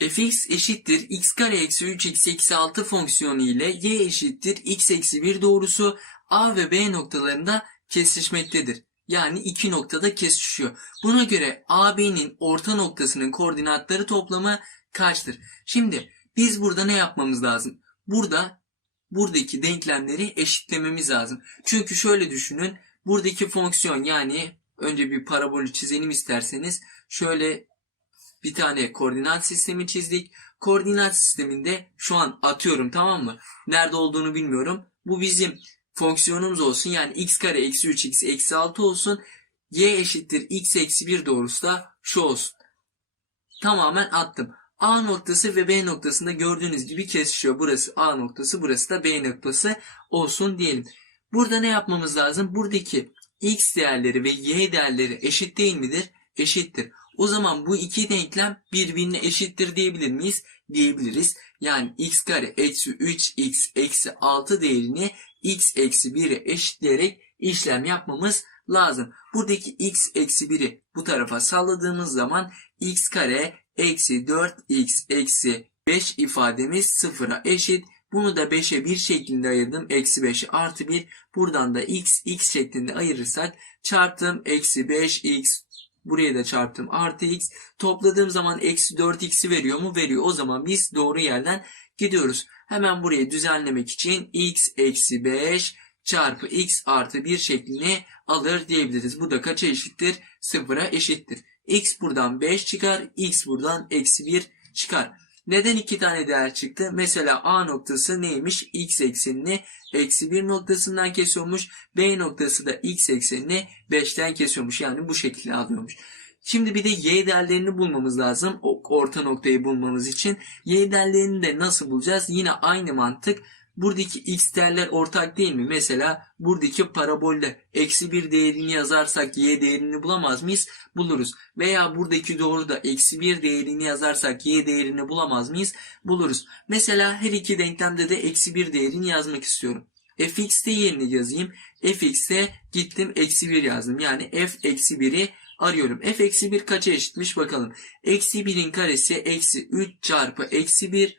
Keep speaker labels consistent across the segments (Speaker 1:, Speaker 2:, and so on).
Speaker 1: fx eşittir x kare eksi 3x eksi 6 fonksiyonu ile y eşittir x eksi 1 doğrusu a ve b noktalarında kesişmektedir. Yani iki noktada kesişiyor. Buna göre AB'nin orta noktasının koordinatları toplamı kaçtır? Şimdi biz burada ne yapmamız lazım? Burada buradaki denklemleri eşitlememiz lazım. Çünkü şöyle düşünün. Buradaki fonksiyon yani önce bir parabolü çizelim isterseniz. Şöyle bir tane koordinat sistemi çizdik. Koordinat sisteminde şu an atıyorum tamam mı? Nerede olduğunu bilmiyorum. Bu bizim fonksiyonumuz olsun. Yani x kare eksi 3x eksi 6 olsun. y eşittir x eksi 1 doğrusu da şu olsun. Tamamen attım. A noktası ve B noktasında gördüğünüz gibi kesişiyor. Burası A noktası, burası da B noktası olsun diyelim. Burada ne yapmamız lazım? Buradaki x değerleri ve y değerleri eşit değil midir? Eşittir. O zaman bu iki denklem birbirine eşittir diyebilir miyiz? Diyebiliriz. Yani x kare eksi 3x eksi 6 değerini x eksi 1'e eşitleyerek işlem yapmamız lazım. Buradaki x eksi 1'i bu tarafa salladığımız zaman x kare eksi 4x eksi 5 ifademiz sıfıra eşit. Bunu da 5'e 1 şeklinde ayırdım. Eksi 5'e artı 1. Buradan da x, x şeklinde ayırırsak çarptım. Eksi 5x Buraya da çarptım. Artı x. Topladığım zaman eksi 4x'i veriyor mu? Veriyor. O zaman biz doğru yerden gidiyoruz. Hemen buraya düzenlemek için x eksi 5 çarpı x artı 1 şeklini alır diyebiliriz. Bu da kaça eşittir? Sıfıra eşittir. x buradan 5 çıkar. x buradan eksi 1 çıkar. Neden iki tane değer çıktı? Mesela A noktası neymiş? X eksenini eksi 1 noktasından kesiyormuş. B noktası da X eksenini 5'ten kesiyormuş. Yani bu şekilde alıyormuş. Şimdi bir de Y değerlerini bulmamız lazım. Orta noktayı bulmamız için. Y değerlerini de nasıl bulacağız? Yine aynı mantık. Buradaki x değerler ortak değil mi? Mesela buradaki parabolde eksi bir değerini yazarsak y değerini bulamaz mıyız? Buluruz. Veya buradaki doğruda eksi bir değerini yazarsak y değerini bulamaz mıyız? Buluruz. Mesela her iki denklemde de eksi bir değerini yazmak istiyorum. fx'te yerini yazayım. fx'te gittim eksi bir yazdım. Yani f eksi 1'i arıyorum. f eksi 1 kaça eşitmiş bakalım. Eksi 1'in karesi eksi 3 çarpı eksi 1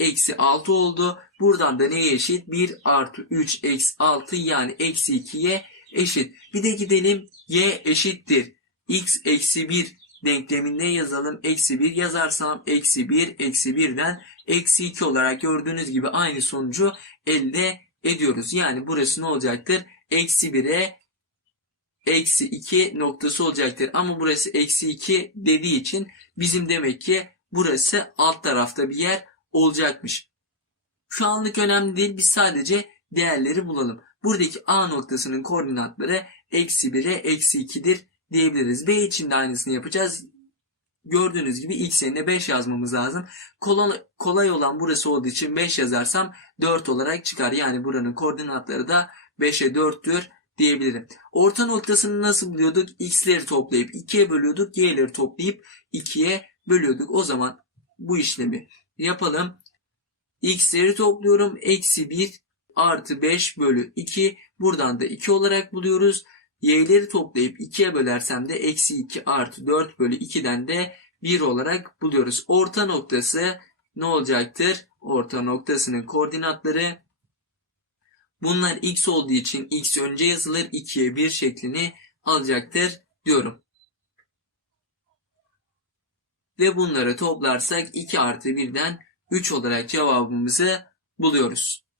Speaker 1: eksi 6 oldu. Buradan da neye eşit? 1 artı 3 eksi 6 yani eksi 2'ye eşit. Bir de gidelim y eşittir. x eksi 1 denkleminde yazalım. Eksi 1 yazarsam eksi 1 eksi 1'den eksi 2 olarak gördüğünüz gibi aynı sonucu elde ediyoruz. Yani burası ne olacaktır? Eksi 1'e eksi 2 noktası olacaktır. Ama burası eksi 2 dediği için bizim demek ki burası alt tarafta bir yer olacakmış. Şu anlık önemli değil. Biz sadece değerleri bulalım. Buradaki A noktasının koordinatları eksi 1'e eksi 2'dir diyebiliriz. B için de aynısını yapacağız. Gördüğünüz gibi x yerine 5 yazmamız lazım. Kolay, kolay olan burası olduğu için 5 yazarsam 4 olarak çıkar. Yani buranın koordinatları da 5'e 4'tür diyebilirim. Orta noktasını nasıl buluyorduk? X'leri toplayıp 2'ye bölüyorduk. Y'leri toplayıp 2'ye bölüyorduk. O zaman bu işlemi yapalım. X'leri topluyorum. Eksi 1 artı 5 bölü 2. Buradan da 2 olarak buluyoruz. Y'leri toplayıp 2'ye bölersem de eksi 2 artı 4 bölü 2'den de 1 olarak buluyoruz. Orta noktası ne olacaktır? Orta noktasının koordinatları bunlar x olduğu için x önce yazılır 2'ye 1 şeklini alacaktır diyorum. Ve bunları toplarsak 2 artı 1'den 3 olarak cevabımızı buluyoruz.